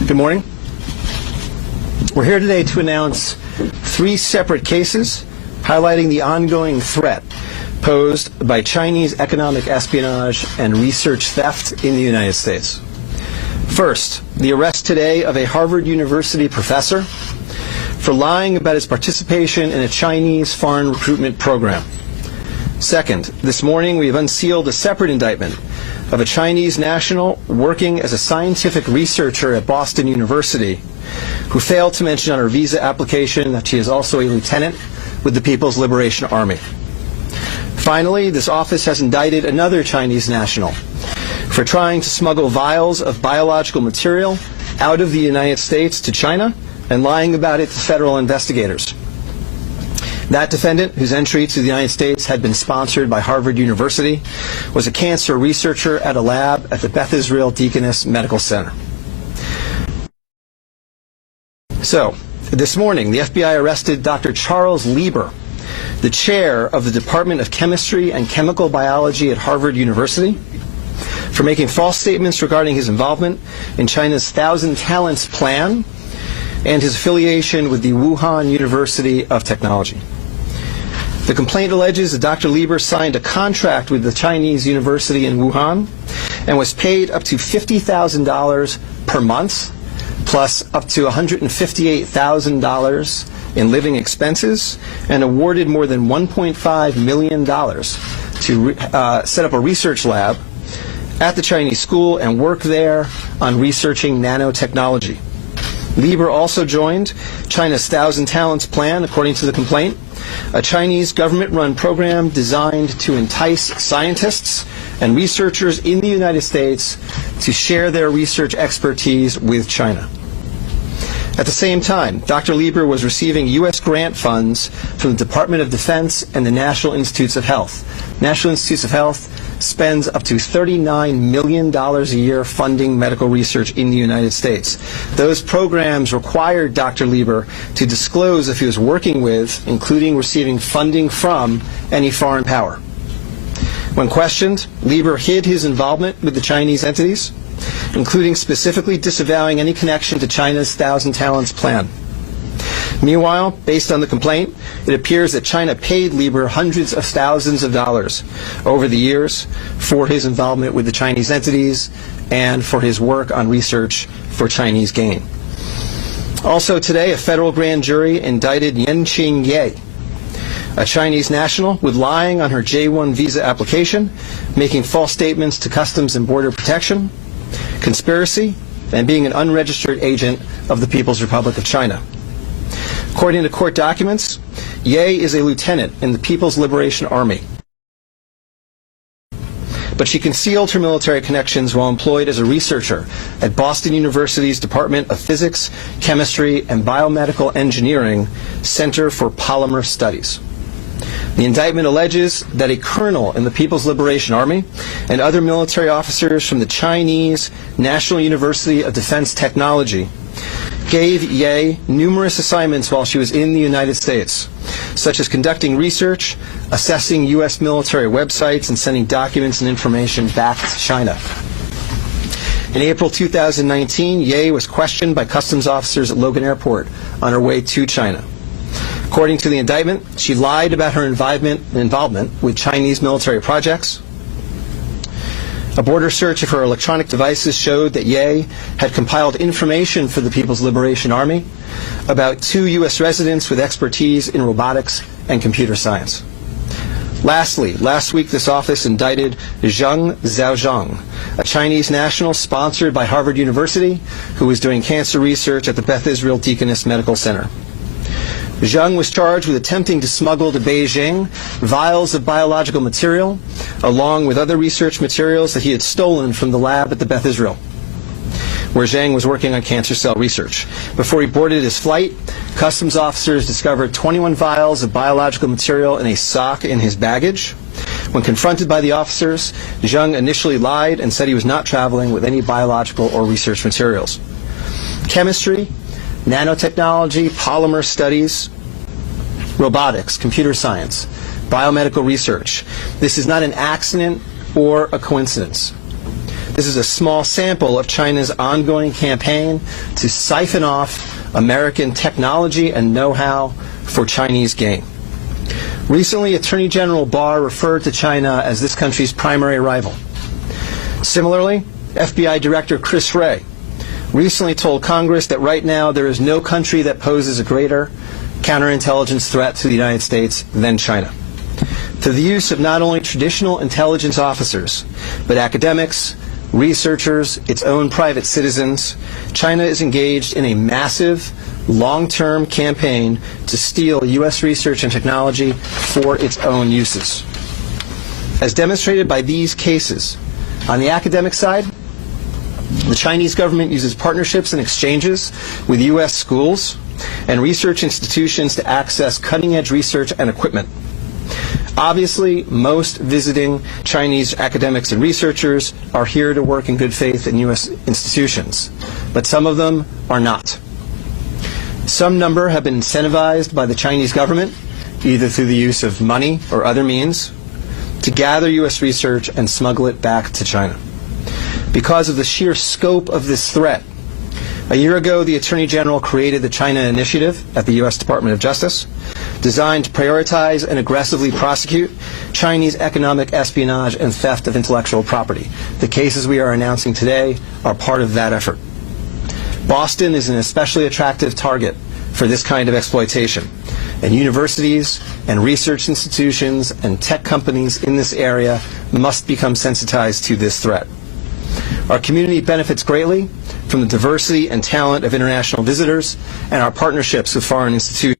Good morning. We're here today to announce 3 separate cases highlighting the ongoing threat posed by Chinese economic espionage and research theft in the United States. First, the arrest today of a Harvard University professor for lying about his participation in a Chinese foreign recruitment program. Second, this morning we have unsealed a separate indictment of a Chinese national working as a scientific researcher at Boston University who failed to mention on her visa application that she is also a lieutenant with the People's Liberation Army. Finally, this office has indicted another Chinese national for trying to smuggle vials of biological material out of the United States to China and lying about it to federal investigators. That defendant, whose entry to the United States had been sponsored by Harvard University, was a cancer researcher at a lab at the Beth Israel Deaconess Medical Center. So, this morning, the FBI arrested Dr. Charles Lieber, the chair of the Department of Chemistry and Chemical Biology at Harvard University, for making false statements regarding his involvement in China's Thousand Talents Plan and his affiliation with the Wuhan University of Technology. The complaint alleges that Dr. Lieber signed a contract with the Chinese university in Wuhan and was paid up to $50,000 per month, plus up to $158,000 in living expenses, and awarded more than $1.5 million to set up a research lab at the Chinese school and work there on researching nanotechnology. Lieber also joined China's Thousand Talents Plan, according to the complaint, a Chinese government-run program designed to entice scientists and researchers in the United States to share their research expertise with China. At the same time, Dr. Lieber was receiving U.S. grant funds from the Department of Defense and the National Institutes of Health. National Institutes of Health spends up to $39 million a year funding medical research in the United States. Those programs required Dr. Lieber to disclose if he was working with, including receiving funding from, any foreign power. When questioned, Lieber hid his involvement with the Chinese entities, including specifically disavowing any connection to China's Thousand Talents Plan. Meanwhile, based on the complaint, it appears that China paid Lieber hundreds of thousands of dollars over the years for his involvement with the Chinese entities and for his work on research for Chinese gain. Also today, a federal grand jury indicted Yanqing Ye, a Chinese national, with lying on her J-1 visa application, making false statements to Customs and Border Protection, conspiracy, and being an unregistered agent of the People's Republic of China. According to court documents, Ye is a lieutenant in the People's Liberation Army, but she concealed her military connections while employed as a researcher at Boston University's Department of Physics, Chemistry, and Biomedical Engineering Center for Polymer Studies. The indictment alleges that a colonel in the People's Liberation Army and other military officers from the Chinese National University of Defense Technology gave Ye numerous assignments while she was in the United States, such as conducting research, assessing U.S. military websites, and sending documents and information back to China. In April 2019, Ye was questioned by customs officers at Logan Airport on her way to China. According to the indictment, she lied about her involvement with Chinese military projects. A border search of her electronic devices showed that Ye had compiled information for the People's Liberation Army about 2 U.S. residents with expertise in robotics and computer science. Lastly, last week this office indicted Zheng Zhaozhang, a Chinese national sponsored by Harvard University who was doing cancer research at the Beth Israel Deaconess Medical Center. Zheng was charged with attempting to smuggle to Beijing vials of biological material, along with other research materials that he had stolen from the lab at the Beth Israel, where Zheng was working on cancer cell research. Before he boarded his flight, customs officers discovered 21 vials of biological material in a sock in his baggage. When confronted by the officers, Zheng initially lied and said he was not traveling with any biological or research materials. Chemistry, nanotechnology, polymer studies, robotics, computer science, biomedical research. This is not an accident or a coincidence. This is a small sample of China's ongoing campaign to siphon off American technology and know-how for Chinese gain. Recently, Attorney General Barr referred to China as this country's primary rival. Similarly, FBI Director Chris Wray recently told Congress that right now there is no country that poses a greater counterintelligence threat to the United States than China. Through the use of not only traditional intelligence officers, but academics, researchers, its own private citizens, China is engaged in a massive, long-term campaign to steal U.S. research and technology for its own uses. As demonstrated by these cases, on the academic side, the Chinese government uses partnerships and exchanges with U.S. schools and research institutions to access cutting-edge research and equipment. Obviously, most visiting Chinese academics and researchers are here to work in good faith in U.S. institutions, but some of them are not. Some number have been incentivized by the Chinese government, either through the use of money or other means, to gather U.S. research and smuggle it back to China. Because of the sheer scope of this threat, a year ago, the Attorney General created the China Initiative at the U.S. Department of Justice, designed to prioritize and aggressively prosecute Chinese economic espionage and theft of intellectual property. The cases we are announcing today are part of that effort. Boston is an especially attractive target for this kind of exploitation, and universities and research institutions and tech companies in this area must become sensitized to this threat. Our community benefits greatly from the diversity and talent of international visitors and our partnerships with foreign institutions.